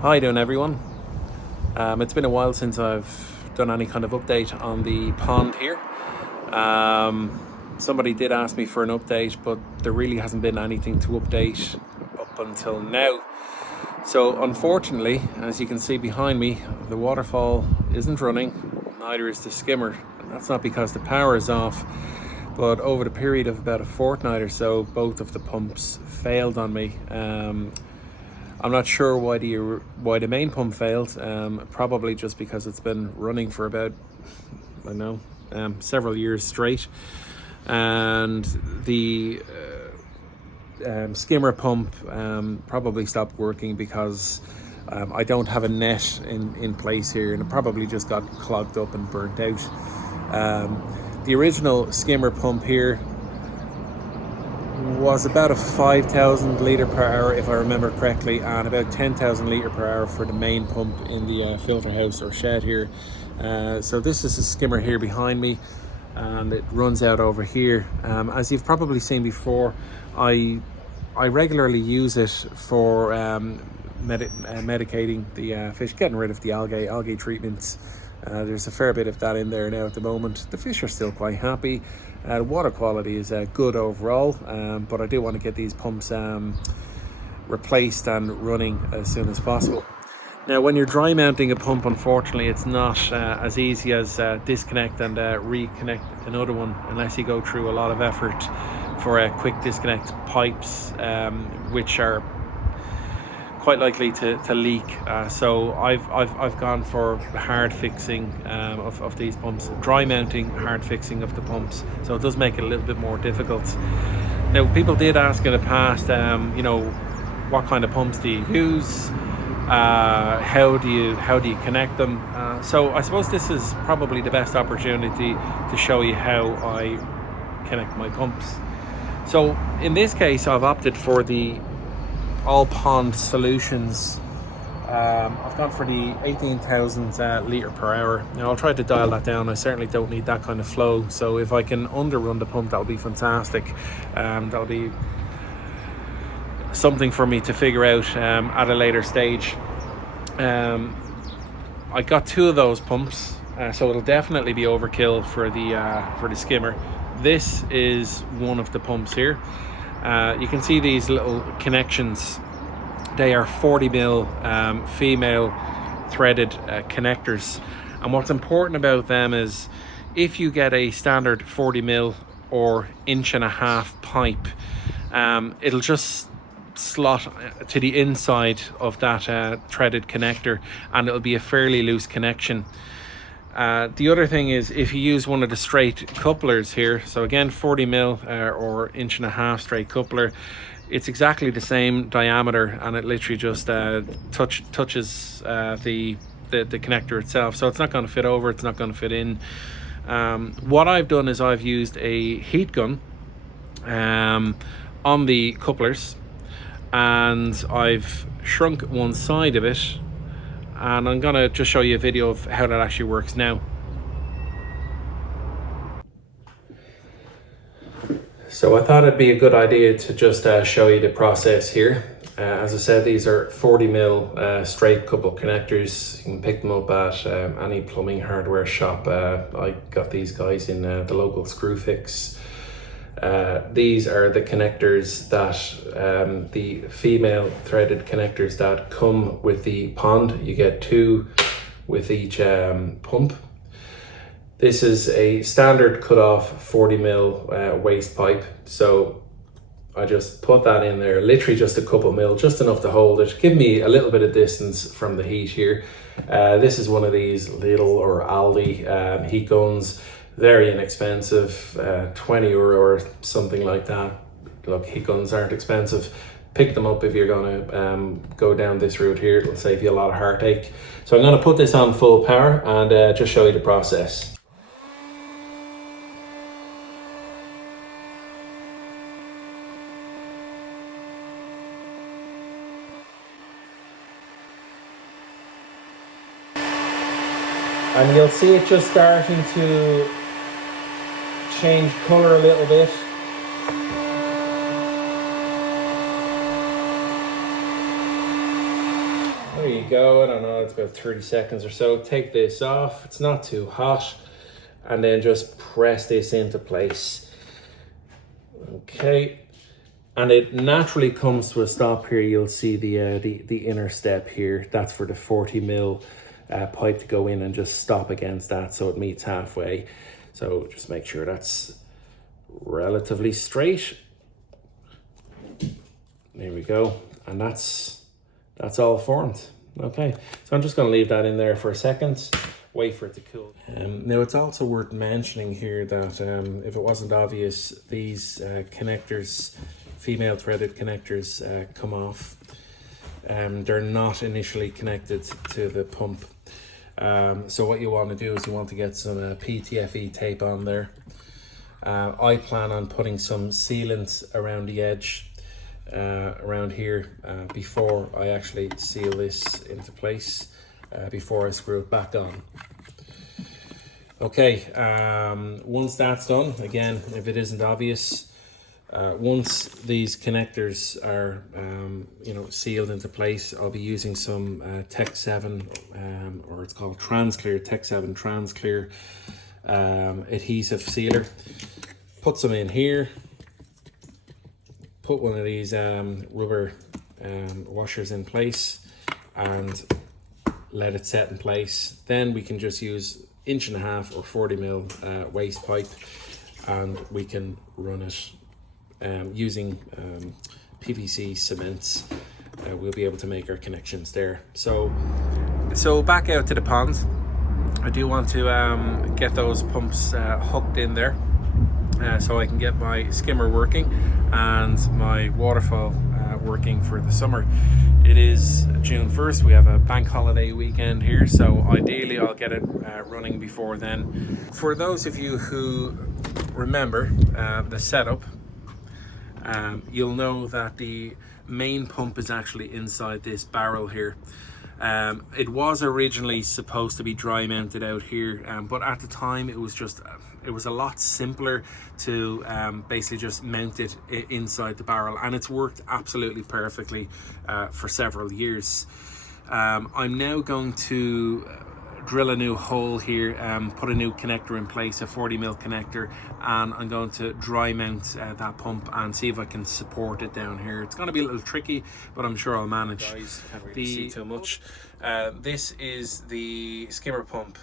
Hi doing everyone. It's been a while since I've done any kind of update on the pond here. Somebody did ask me for an update, but there really hasn't been anything to update up until now. So unfortunately, as you can see behind me, the waterfall isn't running, neither is the skimmer. And that's not because the power is off, but over the period of about a fortnight or so, both of the pumps failed on me. I'm not sure why the main pump failed. Probably just because it's been running for about, I don't know, several years straight, and the skimmer pump probably stopped working because I don't have a net in place here, and it probably just got clogged up and burnt out. The original skimmer pump here was about a 5,000 litre per hour, if I remember correctly, and about 10,000 litre per hour for the main pump in the filter house or shed here. So this is a skimmer here behind me, and it runs out over here. As you've probably seen before, I regularly use it for medicating the fish, getting rid of the algae treatments. There's a fair bit of that in there now at the moment. The fish are still quite happy. The water quality is good overall, but I do want to get these pumps replaced and running as soon as possible. Now, when you're dry mounting a pump, unfortunately, it's not as easy as disconnect and reconnect another one, unless you go through a lot of effort for quick disconnect pipes, which are quite likely to leak. So I've gone for hard fixing of these pumps, dry mounting, hard fixing of the pumps. So it does make it a little bit more difficult. Now, people did ask in the past, what kind of pumps do you use? How do you connect them? So I suppose this is probably the best opportunity to show you how I connect my pumps. So in this case, I've opted for the All Pond Solutions. I've gone for the 18,000 litre per hour. Now I'll try to dial that down. I certainly don't need that kind of flow. So if I can underrun the pump, that'll be fantastic. That'll be something for me to figure out at a later stage. I got two of those pumps, so it'll definitely be overkill for the skimmer. This is one of the pumps here. You can see these little connections. They are 40mm female threaded connectors, and what's important about them is if you get a standard 40mm or 1.5-inch pipe, it'll just slot to the inside of that threaded connector, and it'll be a fairly loose connection. The other thing is, if you use one of the straight couplers here, so again 40mm or 1.5-inch straight coupler, it's exactly the same diameter, and it literally just touches the connector itself, so it's not going to fit over, it's not going to fit in. What I've done is I've used a heat gun on the couplers, and I've shrunk one side of it, and I'm gonna just show you a video of how that actually works now. So I thought it'd be a good idea to just show you the process here. As I said, these are 40mm straight couple connectors. You can pick them up at any plumbing hardware shop. I got these guys in the local Screwfix. These are the connectors that the female threaded connectors that come with the pond. You get two with each pump. This is a standard cut off 40mm waste pipe, so I just put that in there, literally just a couple mil, just enough to hold it, give me a little bit of distance from the heat here. This is one of these Lidl or Aldi heat guns. Very inexpensive, 20 euro or something like that. Look, heat guns aren't expensive. Pick them up if you're gonna go down this route here. It'll save you a lot of heartache. So I'm gonna put this on full power and just show you the process. And you'll see it just starting to change color a little bit. There there you go. I don't know, it's about 30 seconds or so. Take this off, it's not too hot, and then just press this into place. Okay, and it naturally comes to a stop here. You'll see the inner step here. That's for the 40 mil pipe to go in and just stop against that so it meets halfway. So just make sure that's relatively straight. There we go, and that's all formed. Okay, so I'm just going to leave that in there for a second, wait for it to cool. Now it's also worth mentioning here that if it wasn't obvious, these connectors, female threaded connectors, come off. They're not initially connected to the pump. So what you want to do is you want to get some PTFE tape on there. I plan on putting some sealant around the edge around here before I actually seal this into place, before I screw it back on. Okay, once that's done, again, if it isn't obvious, once these connectors are sealed into place, I'll be using some Tech 7 or it's called TransClear, Tech 7 TransClear adhesive sealer. Put some in here. Put one of these rubber washers in place and let it set in place. Then we can just use 1.5 or 40 mil waste pipe, and we can run it using PVC cements. We'll be able to make our connections there. So back out to the pond. I do want to get those pumps hooked in there. So I can get my skimmer working and my waterfall working for the summer. It is June 1st, we have a bank holiday weekend here, so ideally I'll get it running before then. For those of you who remember the setup, you'll know that the main pump is actually inside this barrel here. It was originally supposed to be dry mounted out here, but at the time it was a lot simpler to basically just mount it inside the barrel, and it's worked absolutely perfectly for several years. I'm now going to drill a new hole here, put a new connector in place, a 40 mil connector, and I'm going to dry mount that pump and see if I can support it down here. It's going to be a little tricky, but I'm sure I'll manage. Guys, can't really see too much. This is the skimmer pump.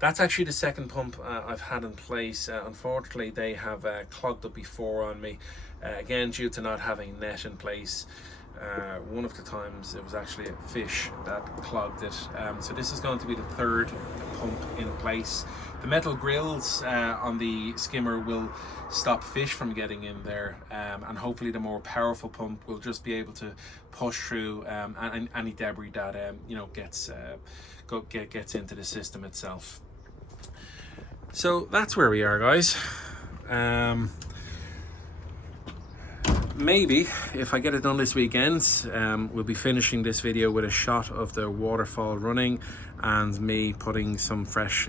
That's actually the second pump I've had in place. Unfortunately, they have clogged up before on me, again due to not having net in place. One of the times it was actually a fish that clogged it. So this is going to be the third pump in place. The metal grills on the skimmer will stop fish from getting in there, and hopefully the more powerful pump will just be able to push through any debris that gets into the system itself. So that's where we are, guys. Maybe if I get it done this weekend, we'll be finishing this video with a shot of the waterfall running and me putting some fresh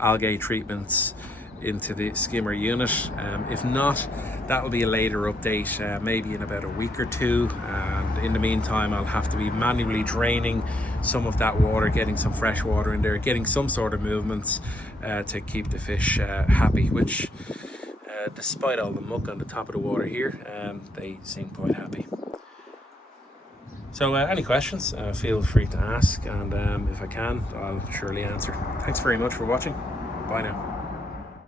algae treatments into the skimmer unit. If not, that'll be a later update, maybe in about a week or two, and in the meantime I'll have to be manually draining some of that water, getting some fresh water in there, getting some sort of movements to keep the fish happy, which despite all the muck on the top of the water here, they seem quite happy. So any questions, feel free to ask, and if I can, I'll surely answer. Thanks very much for watching. Bye now.